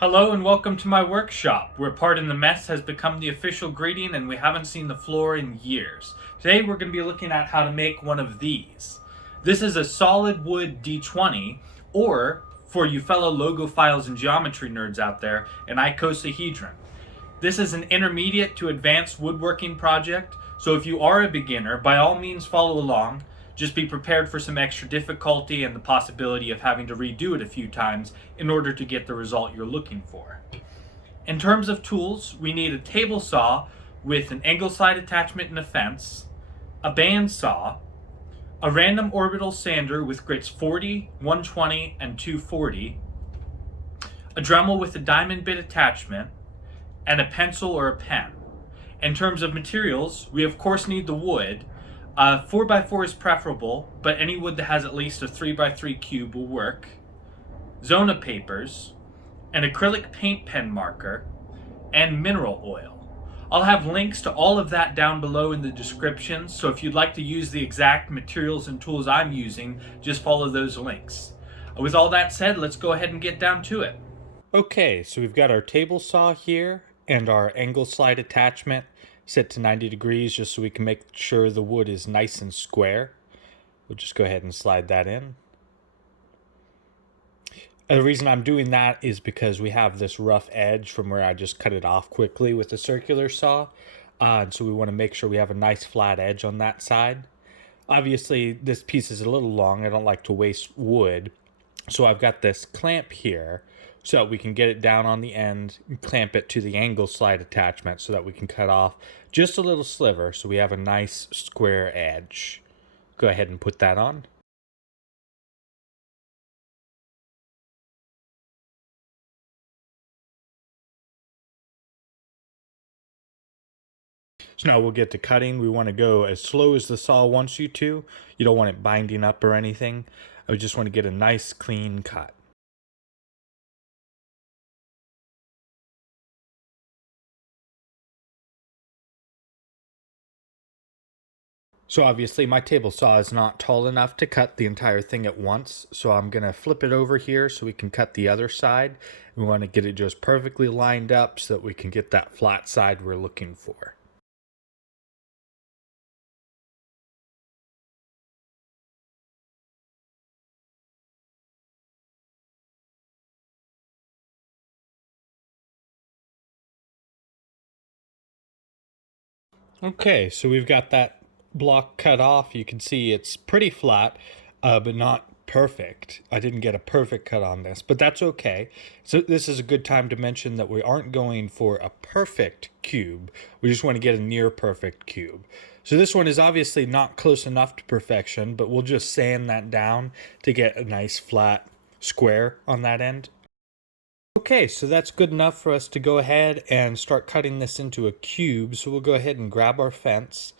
Hello and welcome to my workshop, where Pardon the Mess has become the official greeting and we haven't seen the floor in years. Today we're going to be looking at how to make one of these. This is a solid wood D20, or, for you fellow logophiles and geometry nerds out there, an icosahedron. This is an intermediate to advanced woodworking project, so if you are a beginner, by all means follow along. Just be prepared for some extra difficulty and the possibility of having to redo it a few times in order to get the result you're looking for. In terms of tools, we need a table saw with an angle slide attachment and a fence, a bandsaw, a random orbital sander with grits 40, 120, and 240, a Dremel with a diamond bit attachment, and a pencil or a pen. In terms of materials, we of course need the wood. 4x4 is preferable, but any wood that has at least a 3x3 cube will work. Zona papers, an acrylic paint pen marker, and mineral oil. I'll have links to all of that down below in the description, so if you'd like to use the exact materials and tools I'm using, just follow those links. With all that said, let's go ahead and get down to it. Okay, so we've got our table saw here and our angle slide attachment set to 90 degrees just so we can make sure the wood is nice and square. We'll just go ahead and slide that in. And the reason I'm doing that is because we have this rough edge from where I just cut it off quickly with the circular saw. And so we want to make sure we have a nice flat edge on that side. Obviously, this piece is a little long. I don't like to waste wood. So I've got this clamp here so that we can get it down on the end and clamp it to the angle slide attachment so that we can cut off just a little sliver so we have a nice square edge. Go ahead and put that on. So now we'll get to cutting. We want to go as slow as the saw wants you to. You don't want it binding up or anything. I just want to get a nice clean cut. So obviously my table saw is not tall enough to cut the entire thing at once. So I'm going to flip it over here so we can cut the other side. We want to get it just perfectly lined up so that we can get that flat side we're looking for. Okay, so we've got that block cut off. You can see it's pretty flat, but not perfect. I didn't get a perfect cut on this, but that's okay. So this is a good time to mention that we aren't going for a perfect cube. We just want to get a near perfect cube. So this one is obviously not close enough to perfection, but we'll just sand that down to get a nice flat square on that end. Okay, so that's good enough for us to go ahead and start cutting this into a cube. So we'll go ahead and grab our fence.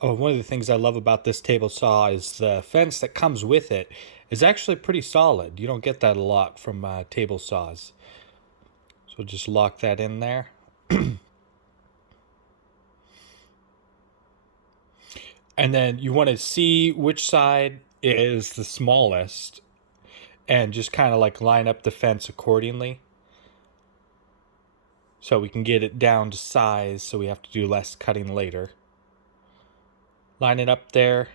One of the things I love about this table saw is the fence that comes with it is actually pretty solid. You don't get that a lot from table saws. So we'll just lock that in there. And then you want to see which side is the smallest and just kind of like line up the fence accordingly. So we can get it down to size so we have to do less cutting later. Line it up there.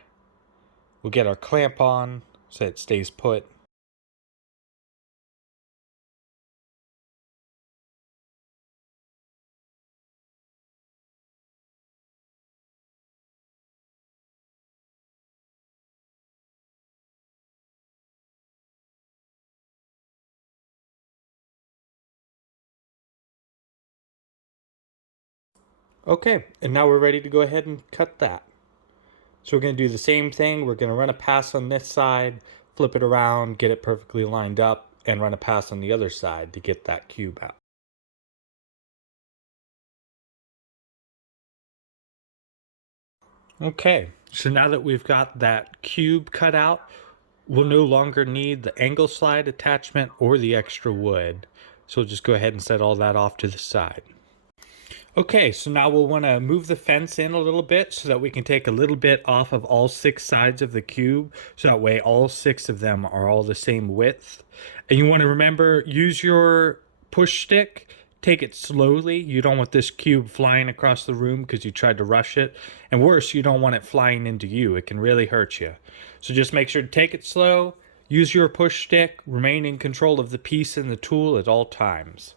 We'll get our clamp on so it stays put. Okay, and now we're ready to go ahead and cut that. So we're going to do the same thing. We're going to run a pass on this side, flip it around, get it perfectly lined up, and run a pass on the other side to get that cube out. Okay, so now that we've got that cube cut out, we'll no longer need the angle slide attachment or the extra wood. So we'll just go ahead and set all that off to the side. Okay, so now we'll want to move the fence in a little bit so that we can take a little bit off of all 6 sides of the cube. So that way all 6 of them are all the same width. And you want to remember, use your push stick, take it slowly. You don't want this cube flying across the room because you tried to rush it. And worse, you don't want it flying into you. It can really hurt you. So just make sure to take it slow, use your push stick, remain in control of the piece and the tool at all times.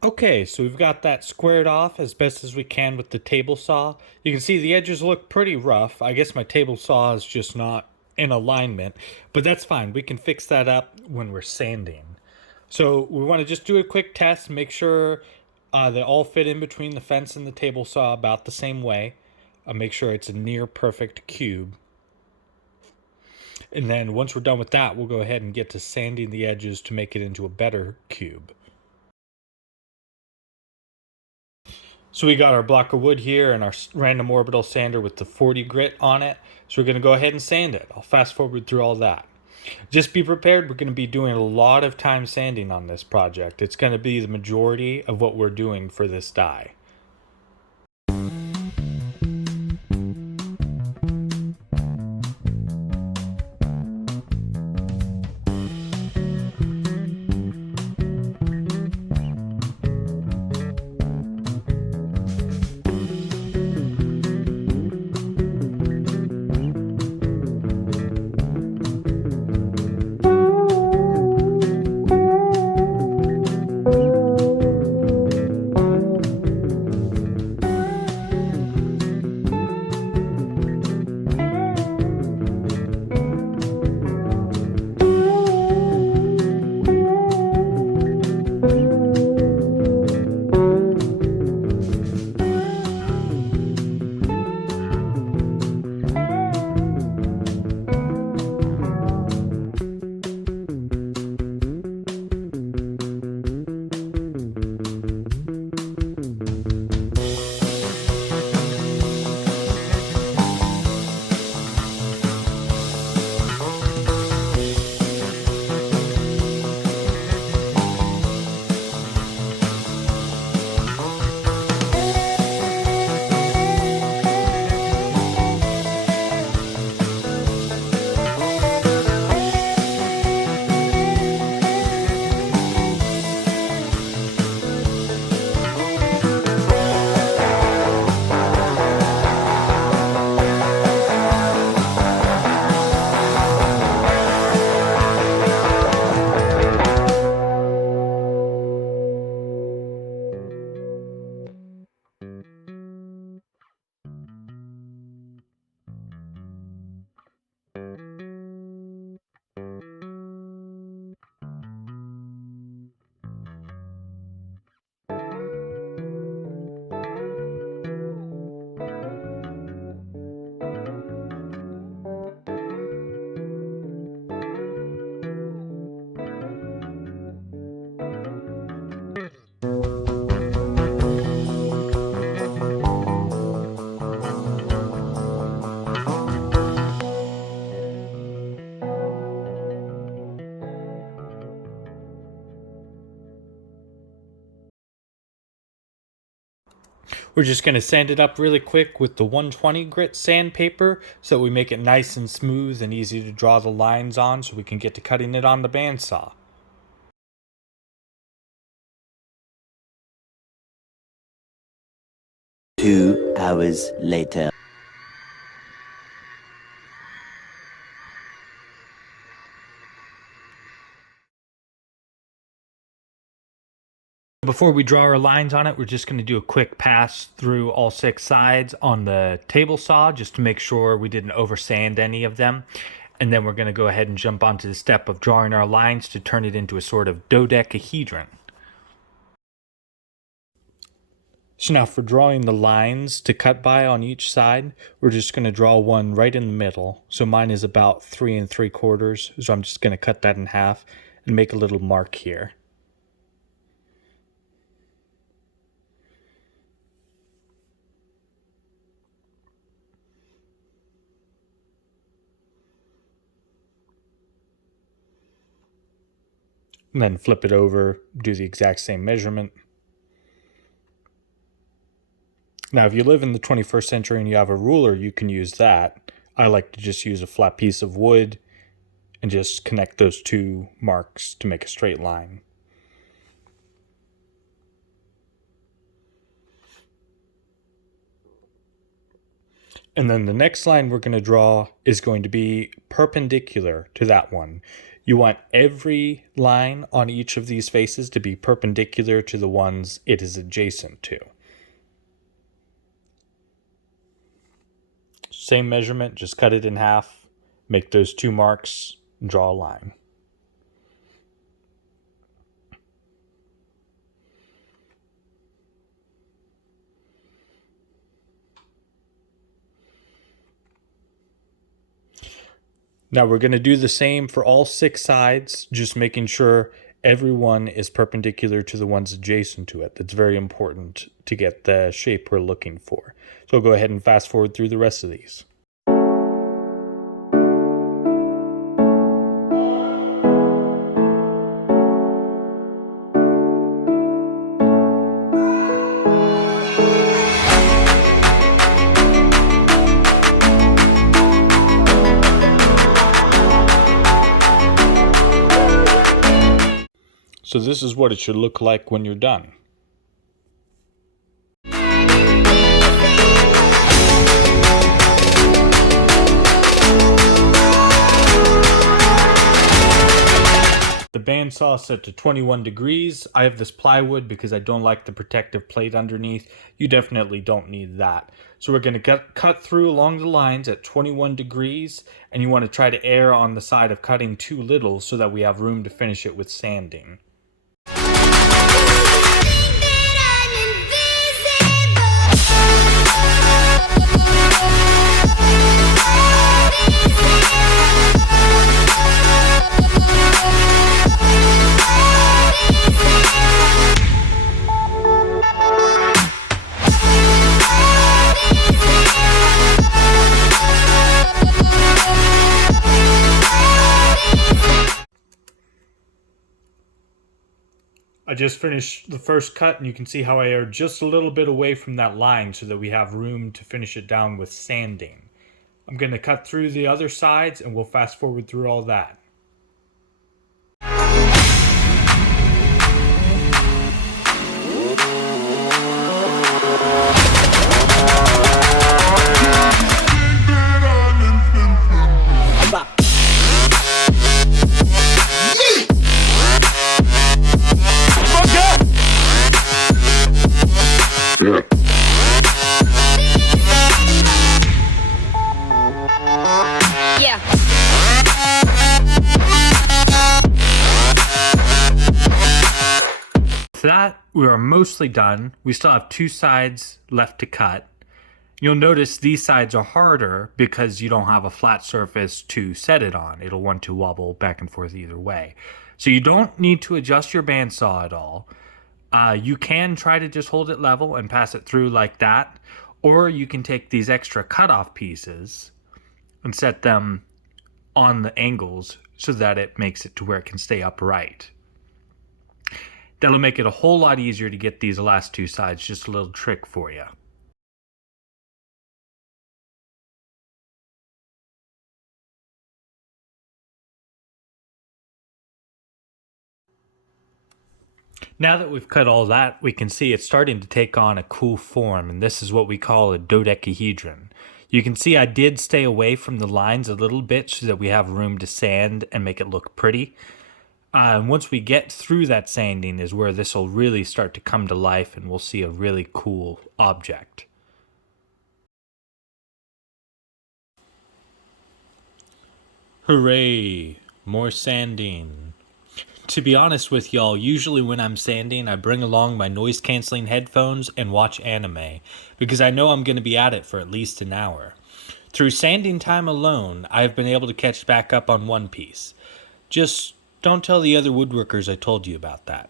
Okay, so we've got that squared off as best as we can with the table saw. You can see the edges look pretty rough. I guess my table saw is just not in alignment, but that's fine. We can fix that up when we're sanding. So we want to just do a quick test, make sure they all fit in between the fence and the table saw about the same way. Make sure it's a near perfect cube. And then once we're done with that, we'll go ahead and get to sanding the edges to make it into a better cube. So we got our block of wood here and our random orbital sander with the 40 grit on it. So we're going to go ahead and sand it. I'll fast forward through all that. Just be prepared. We're going to be doing a lot of time sanding on this project. It's going to be the majority of what we're doing for this die. We're just going to sand it up really quick with the 120 grit sandpaper so that we make it nice and smooth and easy to draw the lines on so we can get to cutting it on the bandsaw. Two hours later. Before we draw our lines on it, we're just going to do a quick pass through all 6 sides on the table saw just to make sure we didn't oversand any of them. And then we're going to go ahead and jump onto the step of drawing our lines to turn it into a sort of dodecahedron. So now for drawing the lines to cut by on each side, we're just going to draw one right in the middle. So mine is about 3 3/4, so I'm just going to cut that in half and make a little mark here. And then flip it over, do the exact same measurement. Now, if you live in the 21st century and you have a ruler, you can use that. I like to just use a flat piece of wood and just connect those 2 marks to make a straight line. And then the next line we're going to draw is going to be perpendicular to that one. You want every line on each of these faces to be perpendicular to the ones it is adjacent to. Same measurement, just cut it in half, make those 2 marks, and draw a line. Now we're going to do the same for all 6 sides, just making sure everyone is perpendicular to the ones adjacent to it. That's very important to get the shape we're looking for. So I'll go ahead and fast forward through the rest of these. So this is what it should look like when you're done. The bandsaw is set to 21 degrees. I have this plywood because I don't like the protective plate underneath. You definitely don't need that. So we're going to cut through along the lines at 21 degrees, and you want to try to err on the side of cutting too little so that we have room to finish it with sanding. I just finished the first cut, and you can see how I erred just a little bit away from that line so that we have room to finish it down with sanding. I'm going to cut through the other sides, and we'll fast forward through all that. For that, we are mostly done. We still have 2 sides left to cut. You'll notice these sides are harder because you don't have a flat surface to set it on. It'll want to wobble back and forth either way. So you don't need to adjust your bandsaw at all. You can try to just hold it level and pass it through like that. Or you can take these extra cutoff pieces and set them on the angles so that it makes it to where it can stay upright. That'll make it a whole lot easier to get these last 2 sides. Just a little trick for you. Now that we've cut all that, we can see it's starting to take on a cool form, and this is what we call a dodecahedron. You can see I did stay away from the lines a little bit so that we have room to sand and make it look pretty. And once we get through that sanding is where this will really start to come to life and we'll see a really cool object. Hooray! More sanding. To be honest with y'all, usually when I'm sanding, I bring along my noise-canceling headphones and watch anime, because I know I'm going to be at it for at least an hour. Through sanding time alone, I have been able to catch back up on one piece. Just don't tell the other woodworkers I told you about that.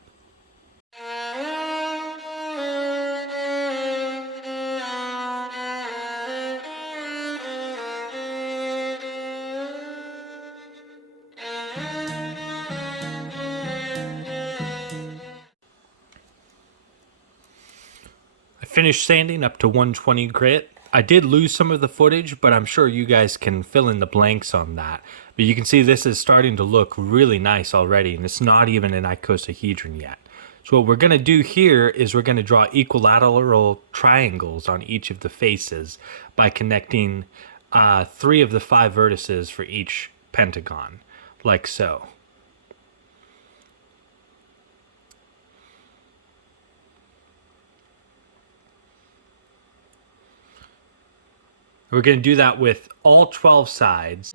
Finished sanding up to 120 grit. I did lose some of the footage, but I'm sure you guys can fill in the blanks on that. But you can see this is starting to look really nice already, and it's not even an icosahedron yet. So what we're going to do here is we're going to draw equilateral triangles on each of the faces by connecting 3 of the 5 vertices for each pentagon, like so. We're going to do that with all 12 sides.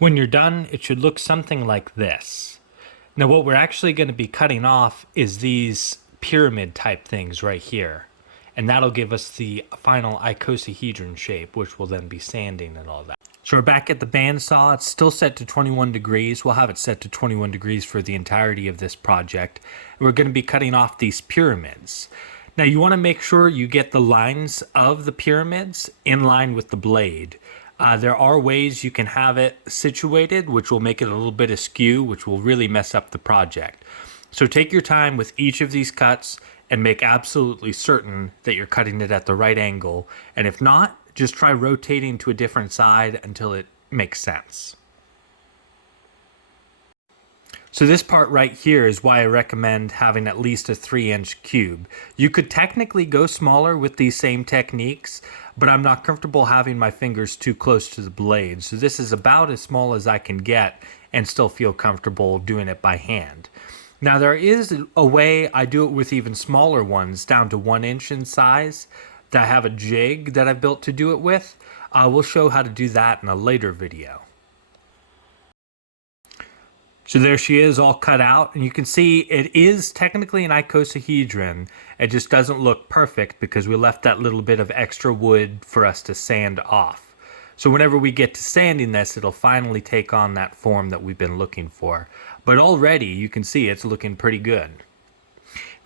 When you're done, it should look something like this. Now what we're actually going to be cutting off is these pyramid type things right here. And that'll give us the final icosahedron shape, which will then be sanding and all that. So we're back at the bandsaw. It's still set to 21 degrees. We'll have it set to 21 degrees for the entirety of this project. And we're going to be cutting off these pyramids. Now you want to make sure you get the lines of the pyramids in line with the blade. There are ways you can have it situated, which will make it a little bit askew, which will really mess up the project. So take your time with each of these cuts and make absolutely certain that you're cutting it at the right angle. And if not, just try rotating to a different side until it makes sense. So this part right here is why I recommend having at least a 3-inch cube. You could technically go smaller with these same techniques, but I'm not comfortable having my fingers too close to the blade. So this is about as small as I can get and still feel comfortable doing it by hand. Now there is a way I do it with even smaller ones down to 1 inch in size. That I have a jig that I've built to do it with. We'll show how to do that in a later video. So there she is, all cut out, and you can see it is technically an icosahedron. It just doesn't look perfect because we left that little bit of extra wood for us to sand off. So whenever we get to sanding this, it'll finally take on that form that we've been looking for. But already you can see it's looking pretty good.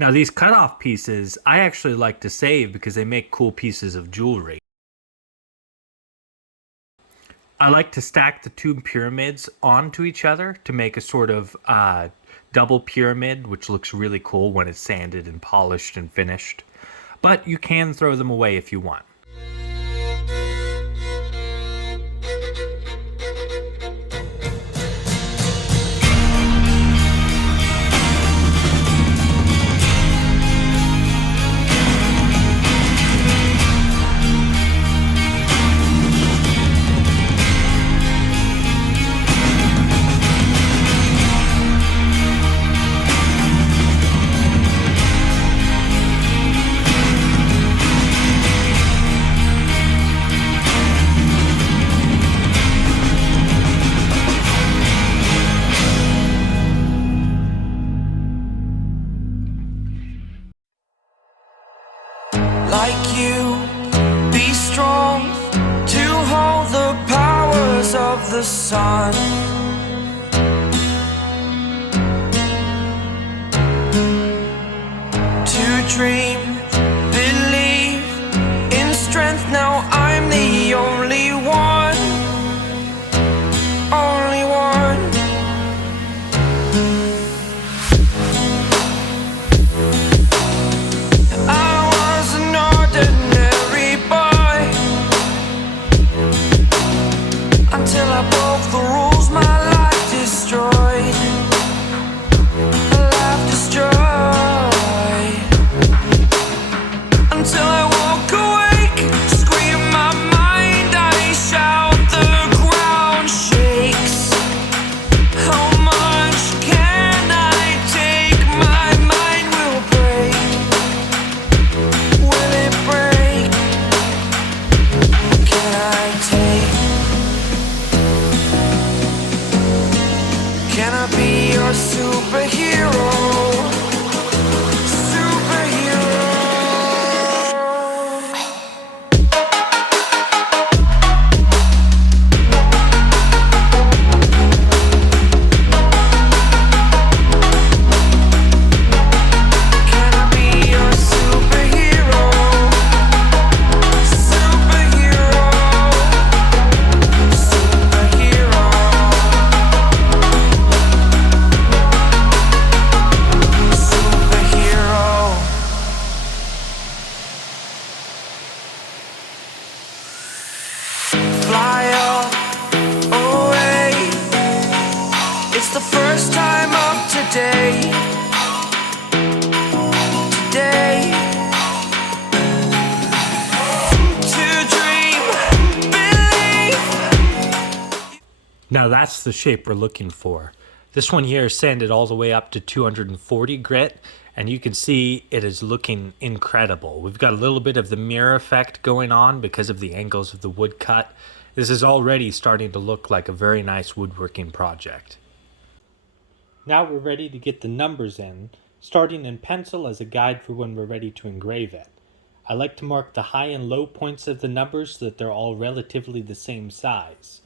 Now these cutoff pieces, I actually like to save because they make cool pieces of jewelry. I like to stack the 2 pyramids onto each other to make a sort of double pyramid, which looks really cool when it's sanded and polished and finished. But you can throw them away if you want. like you, be strong to hold the powers of the sun. To dream, believe in strength. Now I'm the only one, only one. I was an ordinary boy until I broke the rules. My life destroyed, a life destroyed. Until I walk awake, scream my mind, I shout, the ground shakes. How much can I take? My mind will break. Will it break? Can I take? Can I be your superhero? Now that's the shape we're looking for. This one here is sanded all the way up to 240 grit, and you can see it is looking incredible. We've got a little bit of the mirror effect going on because of the angles of the wood cut. This is already starting to look like a very nice woodworking project. Now we're ready to get the numbers in, starting in pencil as a guide for when we're ready to engrave it. I like to mark the high and low points of the numbers so that they're all relatively the same size.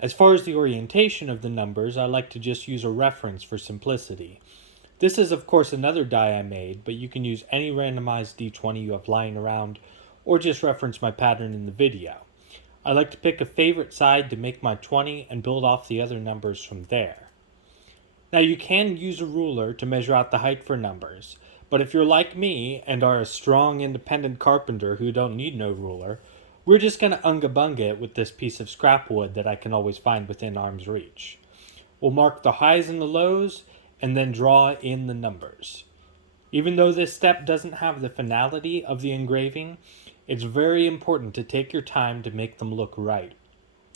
As far as the orientation of the numbers, I like to just use a reference for simplicity. This is of course another die I made, but you can use any randomized D20 you have lying around, or just reference my pattern in the video. I like to pick a favorite side to make my 20 and build off the other numbers from there. Now you can use a ruler to measure out the height for numbers, but if you're like me and are a strong independent carpenter who don't need no ruler, we're just going to unga-bunga it with this piece of scrap wood that I can always find within arm's reach. We'll mark the highs and the lows, and then draw in the numbers. Even though this step doesn't have the finality of the engraving, it's very important to take your time to make them look right,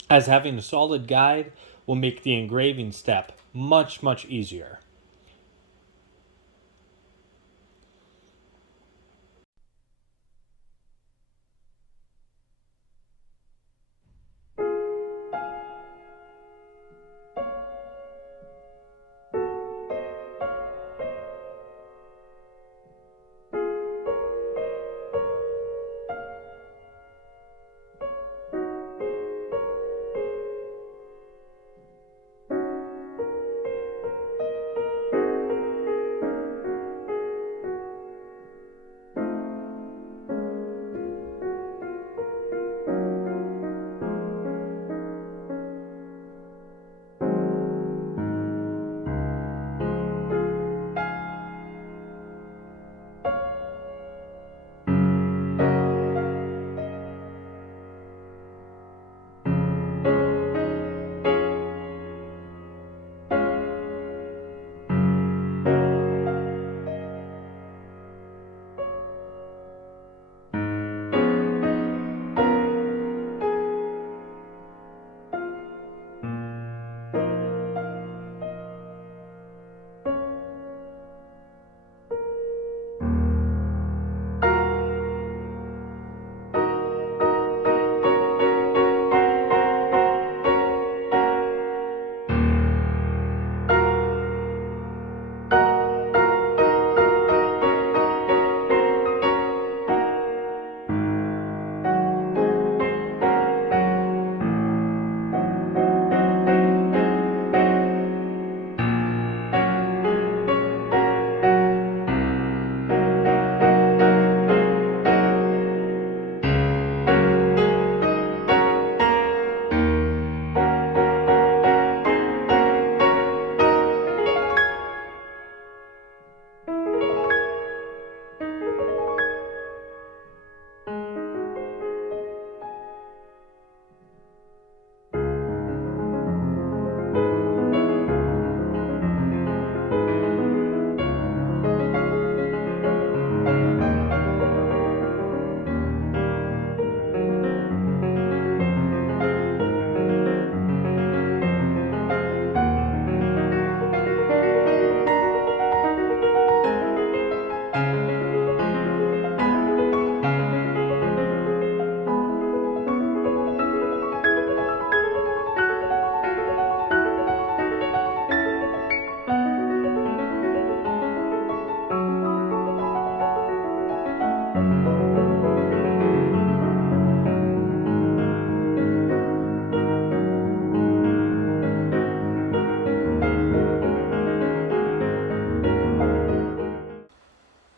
as having a solid guide will make the engraving step much easier.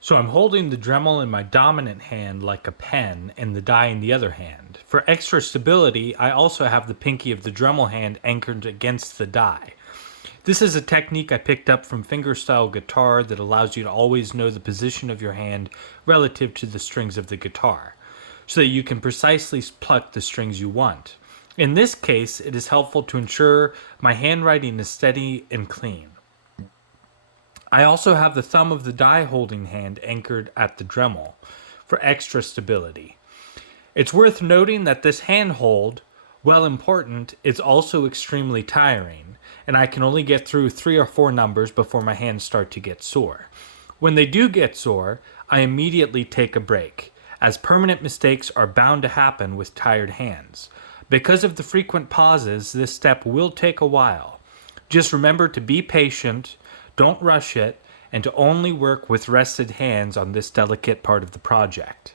So I'm holding the Dremel in my dominant hand like a pen and the die in the other hand. For extra stability, I also have the pinky of the Dremel hand anchored against the die. This is a technique I picked up from fingerstyle guitar that allows you to always know the position of your hand relative to the strings of the guitar, so that you can precisely pluck the strings you want. In this case, it is helpful to ensure my handwriting is steady and clean. I also have the thumb of the die holding hand anchored at the Dremel for extra stability. It's worth noting that this handhold, while important, is also extremely tiring, and I can only get through 3 or 4 numbers before my hands start to get sore. When they do get sore, I immediately take a break, as permanent mistakes are bound to happen with tired hands. Because of the frequent pauses, this step will take a while. Just remember to be patient, don't rush it, and to only work with rested hands on this delicate part of the project.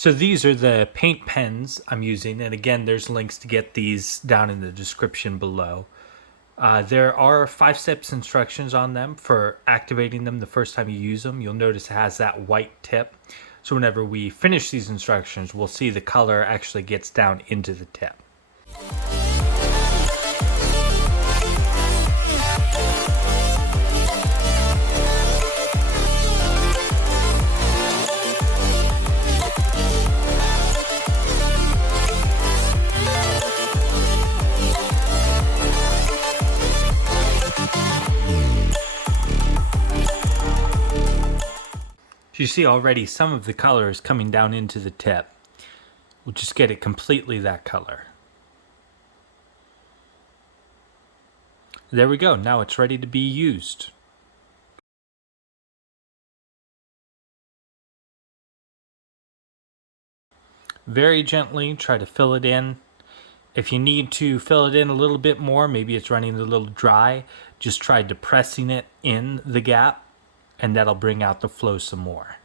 So these are the paint pens I'm using, and again, there's links to get these down in the description below. There are 5 steps instructions on them for activating them the first time you use them. You'll notice it has that white tip. So whenever we finish these instructions, we'll see the color actually gets down into the tip. You see already some of the color is coming down into the tip. We'll just get it completely that color. There we go. Now it's ready to be used. Very gently try to fill it in. If you need to fill it in a little bit more, maybe it's running a little dry, just try depressing it in the gap, and that'll bring out the flow some more.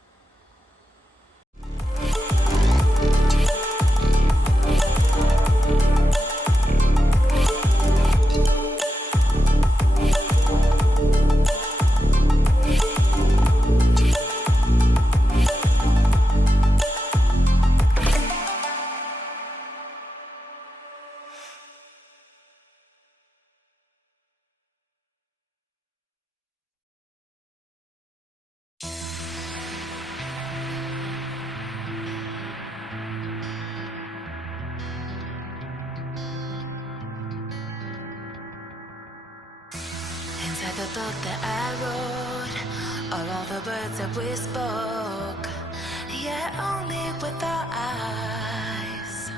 Inside the book that I wrote are all the words that we spoke, yet only with our eyes.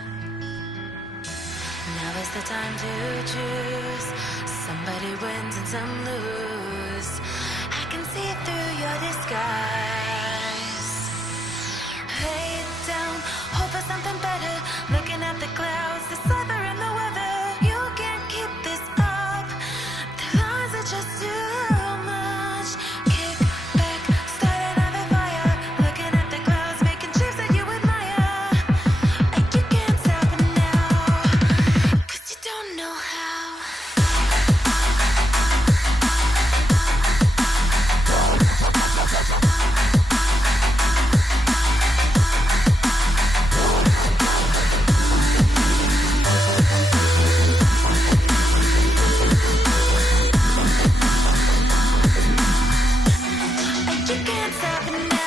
Now is the time to choose. Somebody wins and some lose. I can see through your disguise. Lay it down, hope for something better. Looking at the clouds, the sliver in the weather. You can't keep this up. The lines are just too much. Kick back, start another fire. Looking at the clouds, making shapes that you admire. And you can't stop it now, 'cause you don't know how. And you can't stop it now.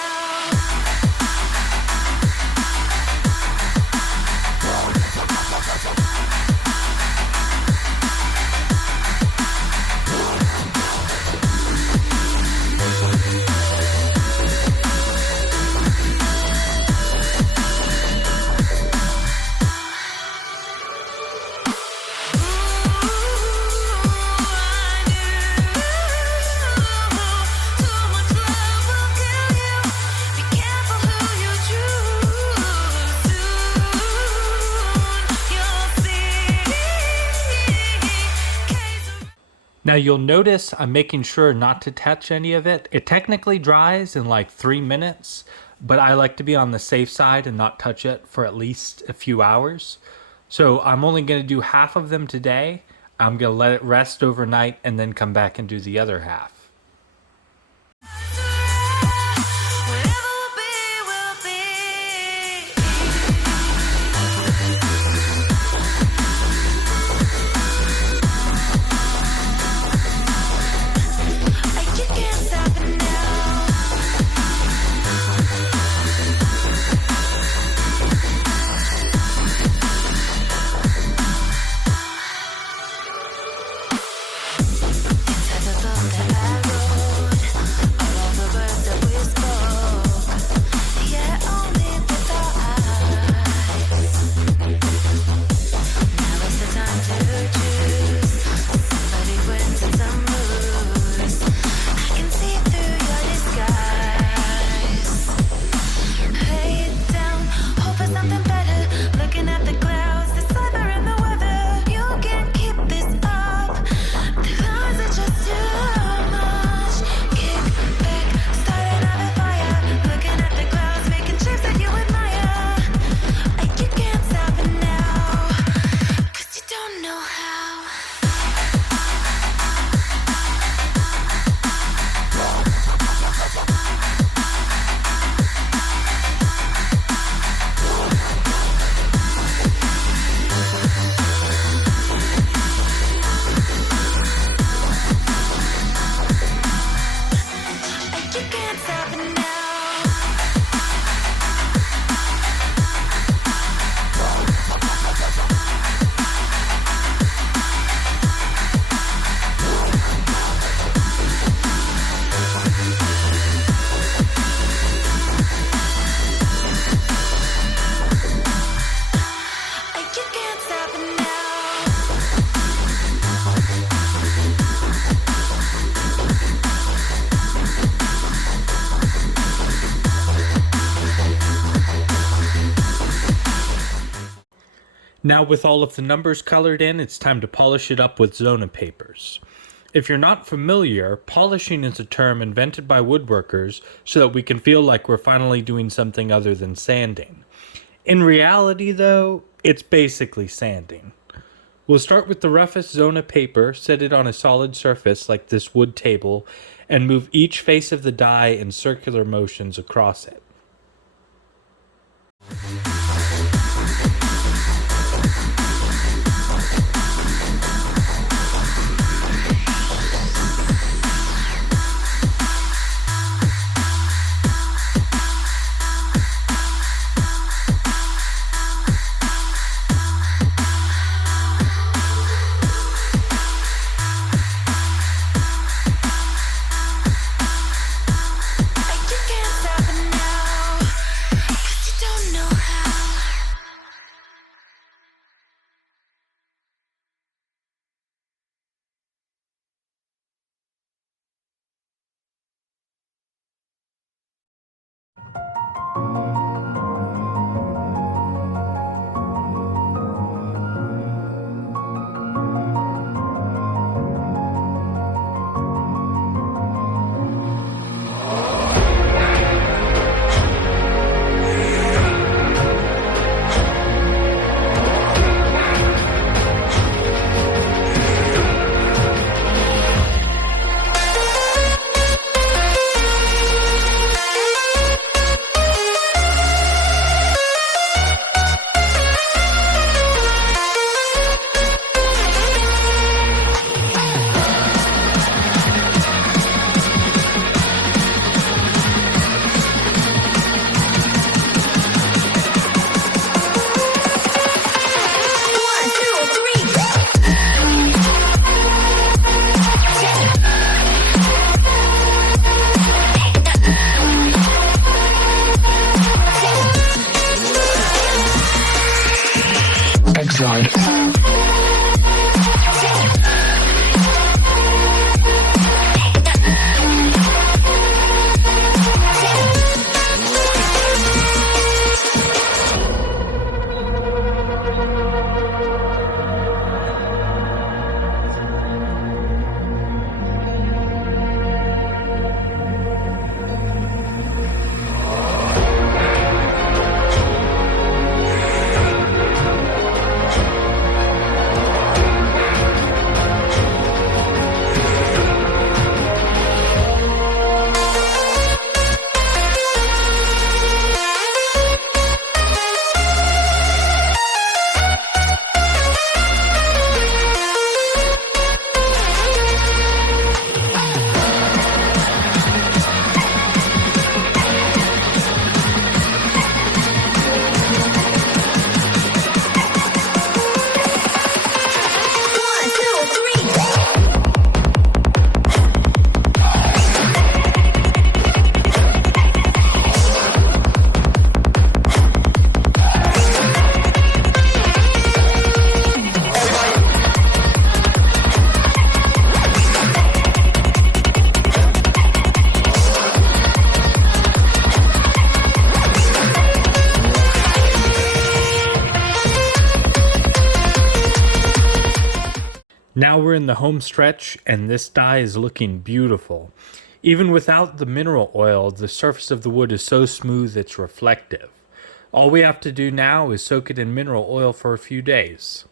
Now you'll notice I'm making sure not to touch any of it. It technically dries in like 3 minutes, but I like to be on the safe side and not touch it for at least a few hours. So I'm only going to do half of them today. I'm going to let it rest overnight and then come back and do the other half. Whatever will be, will be. And you can't stop it now. Inside the book that I Now with all of the numbers colored in, it's time to polish it up with Zona papers. If you're not familiar, polishing is a term invented by woodworkers so that we can feel like we're finally doing something other than sanding. In reality though, it's basically sanding. We'll start with the roughest Zona paper, set it on a solid surface like this wood table, and move each face of the die in circular motions across it. You can't stop it now, 'cause you don't know how. One, two, three. Excellent. One, two, three. Now we're in the home stretch and this die is looking beautiful. Even without the mineral oil, the surface of the wood is so smooth it's reflective. All we have to do now is soak it in mineral oil for a few days.